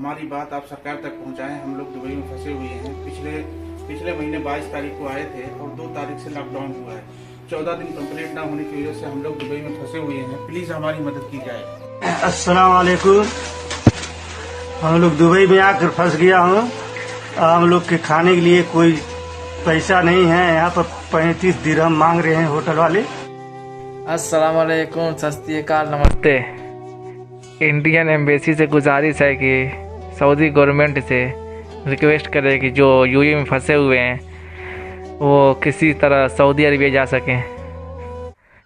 हमारी बात आप सरकार तक पहुंचाएं। हम लोग दुबई में फंसे हुए हैं। पिछले महीने 22 तारीख को आए थे और 2 तारीख से लॉकडाउन हुआ है। 14 दिन कंप्लीट ना होने की वजह से हम लोग दुबई में फंसे हुए हैं। प्लीज हमारी मदद की जाए। अस्सलाम वालेकुम। हम लोग दुबई में आकर फंस गया हूँ। हम लोग के खाने के लिए कोई पैसा नहीं है। यहाँ पर 35 दिरहम मांग रहे हैं होटल वाले। अस्सलाम वालेकुम, सत श्री अकाल, नमस्ते। इंडियन एम्बेसी से गुजारिश है कि सऊदी गवर्नमेंट से रिक्वेस्ट करे कि जो यूएई में फंसे हुए हैं वो किसी तरह सऊदी अरबिया जा सकें।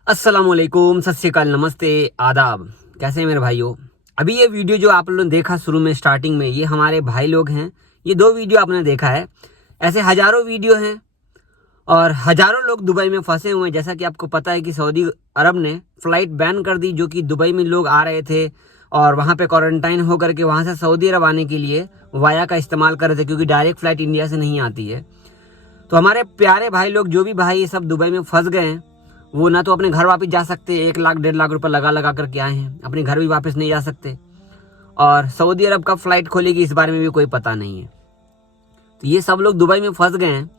अस्सलाम वालेकुम, सत श्री अकाल, नमस्ते, आदाब। कैसे हैं मेरे भाइयों? अभी ये वीडियो जो आप लोगों ने देखा शुरू में स्टार्टिंग में, ये हमारे भाई लोग हैं। ये 2 वीडियो आपने देखा है। ऐसे हज़ारों वीडियो हैं और हज़ारों लोग दुबई में फंसे हुए हैं। जैसा कि आपको पता है कि सऊदी अरब ने फ़्लाइट बैन कर दी, जो कि दुबई में लोग आ रहे थे और वहाँ पे क्वारंटाइन होकर के वहाँ से सऊदी अरब आने के लिए वाया का इस्तेमाल कर रहे थे, क्योंकि डायरेक्ट फ़्लाइट इंडिया से नहीं आती है। तो हमारे प्यारे भाई लोग, जो भी भाई ये सब दुबई में फंस गए हैं, वो ना तो अपने घर वापस जा सकते। 1 लाख 1.5 लाख रुपये लगा करके आए हैं, अपने घर भी वापस नहीं जा सकते। और सऊदी अरब कब फ़्लाइट खोलेगी इस बारे में भी कोई पता नहीं है। तो ये सब लोग दुबई में फंस गए हैं।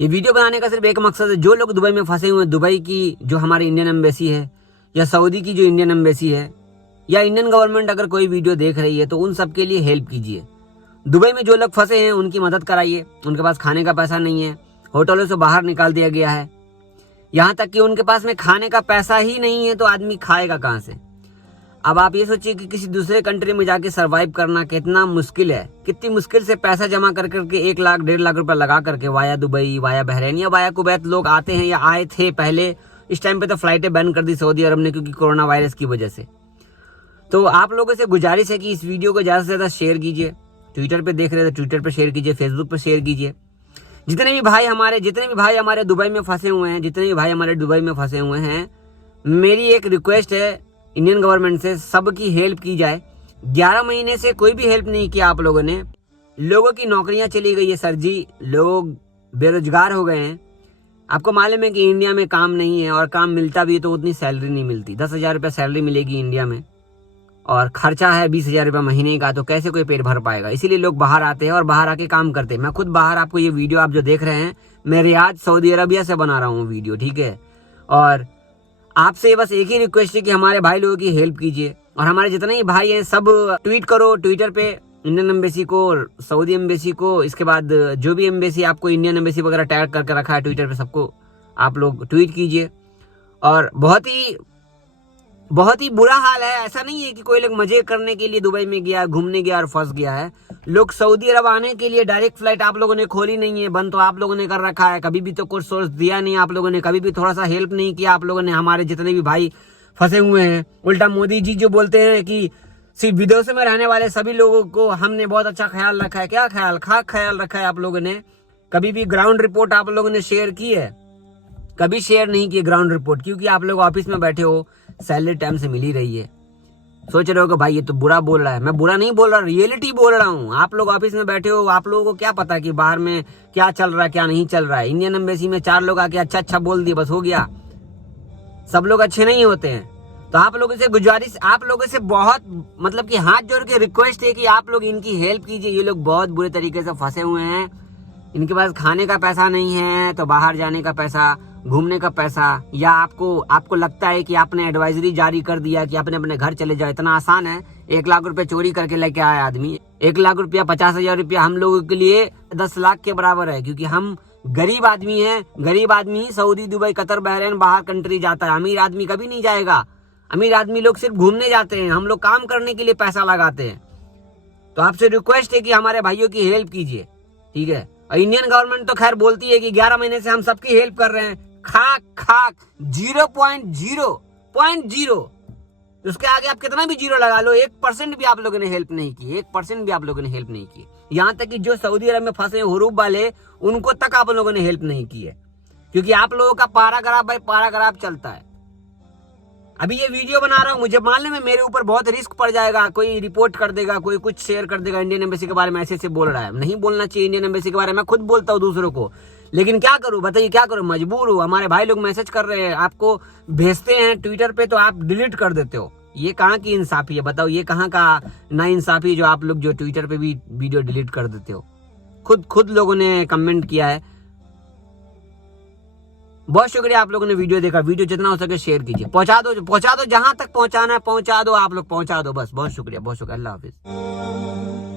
ये वीडियो बनाने का सिर्फ एक मकसद है, जो लोग दुबई में फंसे हुए हैं, दुबई की जो हमारी इंडियन एम्बेसी है या सऊदी की जो इंडियन एम्बेसी है या इंडियन गवर्नमेंट अगर कोई वीडियो देख रही है तो उन सब के लिए हेल्प कीजिए। दुबई में जो लोग फंसे हैं उनकी मदद कराइए। उनके पास खाने का पैसा नहीं है, होटलों से बाहर निकाल दिया गया है, यहाँ तक कि उनके पास में खाने का पैसा ही नहीं है तो आदमी खाएगा कहाँ से? अब आप ये सोचिए कि किसी दूसरे कंट्री में जाके सरवाइव करना कितना मुश्किल है। कितनी मुश्किल से पैसा जमा कर करके 1 लाख 1.5 लाख रुपए लगा करके वाया दुबई, वाया बहरीन या वाया कुवैत लोग आते हैं या आए थे पहले। इस टाइम पे तो फ्लाइटें बैन कर दी सऊदी अरब ने, क्योंकि कोरोना वायरस की वजह से। तो आप लोगों से गुजारिश है कि इस वीडियो को ज़्यादा से ज़्यादा शेयर कीजिए। ट्विटर पे देख रहे थे, ट्विटर पे शेयर कीजिए, फेसबुक पे शेयर कीजिए। जितने भी भाई हमारे दुबई में फंसे हुए हैं, मेरी एक रिक्वेस्ट है इंडियन गवर्नमेंट से, सबकी हेल्प की जाए। 11 महीने से कोई भी हेल्प नहीं किया आप लोगों ने। लोगों की नौकरियां चली गई है सर जी, लोग बेरोजगार हो गए हैं। आपको मालूम है कि इंडिया में काम नहीं है और काम मिलता भी है तो उतनी सैलरी नहीं मिलती। 10,000 रुपये सैलरी मिलेगी इंडिया में और खर्चा है 20,000 रुपये महीने का, तो कैसे कोई पेट भर पाएगा? इसीलिए लोग बाहर आते हैं और बाहर आके काम करते हैं। मैं खुद बाहर, आपको ये वीडियो आप जो देख रहे हैं, मैं रियाद सऊदी अरबिया से बना रहा हूँ वीडियो, ठीक है। और आपसे बस एक ही रिक्वेस्ट है कि हमारे भाई लोगों की हेल्प कीजिए। और हमारे जितने ही भाई हैं सब ट्वीट करो ट्विटर पे इंडियन एम्बेसी को, सऊदी एम्बेसी को, इसके बाद जो भी एम्बेसी आपको इंडियन एम्बेसी वगैरह टैग करके रखा है ट्विटर पे, सबको आप लोग ट्वीट कीजिए। और बहुत ही बुरा हाल है। ऐसा नहीं है कि कोई लोग मजे करने के लिए दुबई में गया, घूमने गया और फंस गया है। लोग सऊदी अरब आने के लिए डायरेक्ट फ्लाइट आप लोगों ने खोली नहीं है, बंद तो आप लोगों ने कर रखा है। कभी भी तो कोई सोर्स दिया नहीं आप लोगों ने, कभी भी थोड़ा सा हेल्प नहीं किया आप लोगों ने। हमारे जितने भी भाई फंसे हुए हैं, उल्टा मोदी जी जो बोलते हैं कि सिर्फ विदेशों में रहने वाले सभी लोगों को हमने बहुत अच्छा ख्याल रखा है। क्या ख्याल रखा है आप लोगों ने? कभी भी ग्राउंड रिपोर्ट आप लोगों ने शेयर की है? कभी शेयर नहीं की ग्राउंड रिपोर्ट, क्योंकि आप लोग ऑफिस में बैठे हो, सैलरी टाइम से मिल ही रही है। सोच रहे हो कि भाई ये तो बुरा बोल रहा है। मैं बुरा नहीं बोल रहा, रियलिटी बोल रहा हूँ। आप लोग ऑफिस में बैठे हो, आप लोगों को क्या पता कि बाहर में क्या चल रहा है क्या नहीं चल रहा है। इंडियन एम्बेसी में 4 लोग आके अच्छा बोल दिए, बस हो गया। सब लोग अच्छे नहीं होते हैं। तो आप लोगों से गुजारिश, आप लोगों से बहुत मतलब कि हाथ जोड़ के रिक्वेस्ट है कि आप लोग इनकी हेल्प कीजिए। ये लोग बहुत बुरे तरीके से फंसे हुए हैं। इनके पास खाने का पैसा नहीं है तो बाहर जाने का पैसा, घूमने का पैसा, या आपको लगता है कि आपने एडवाइजरी जारी कर दिया कि आपने अपने घर चले जाओ। इतना आसान है? 1 लाख रुपए चोरी करके लेके आया आदमी। 1 लाख रुपया, 50,000 रुपया हम लोगों के लिए 10 लाख के बराबर है, क्योंकि हम गरीब आदमी हैं। गरीब आदमी सऊदी, दुबई, कतर, बहरीन, बाहर कंट्री जाता है। अमीर आदमी कभी नहीं जाएगा। अमीर आदमी लोग सिर्फ घूमने जाते हैं, हम लोग काम करने के लिए पैसा लगाते हैं। तो आपसे रिक्वेस्ट है कि हमारे भाइयों की हेल्प कीजिए, ठीक है। और इंडियन गवर्नमेंट तो खैर बोलती है कि 11 महीने से हम सबकी हेल्प कर रहे हैं। खाक 0.0 उसके आगे आप कितना भी जीरो लगा लो, 1% भी आप लोगों ने हेल्प नहीं की। 1% भी आप लोगों ने हेल्प नहीं की। यहाँ तक कि जो सऊदी अरब में फंसे हुरूब वाले, उनको तक आप लोगों ने हेल्प नहीं की है, क्योंकि आप लोगों का पैराग्राफ चलता है। अभी ये वीडियो बना रहा हूँ, मुझे मालूम है मेरे ऊपर बहुत रिस्क पड़ जाएगा। कोई रिपोर्ट कर देगा, कोई कुछ शेयर कर देगा, इंडियन एम्बेसी के बारे में ऐसे बोल रहा है। नहीं बोलना चाहिए इंडियन एम्बेसी के बारे में। मैं खुद बोलता हूँ दूसरों को, लेकिन क्या करूं बताइए, क्या करूं, मजबूर हूं। हमारे भाई लोग मैसेज कर रहे हैं, आपको भेजते हैं ट्विटर पे तो आप डिलीट कर देते हो। ये कहाँ की इंसाफी है बताओ, ये कहाँ का ना इंसाफी जो आप लोग जो ट्विटर पे भी वीडियो डिलीट कर देते हो। खुद लोगों ने कमेंट किया है। बहुत शुक्रिया आप लोगों ने वीडियो देखा। वीडियो जितना हो सके शेयर कीजिए, पहुंचा दो जहां तक पहुंचाना है, पहुंचा दो आप लोग, पहुंचा दो बस। बहुत शुक्रिया, अल्लाह हाफिज।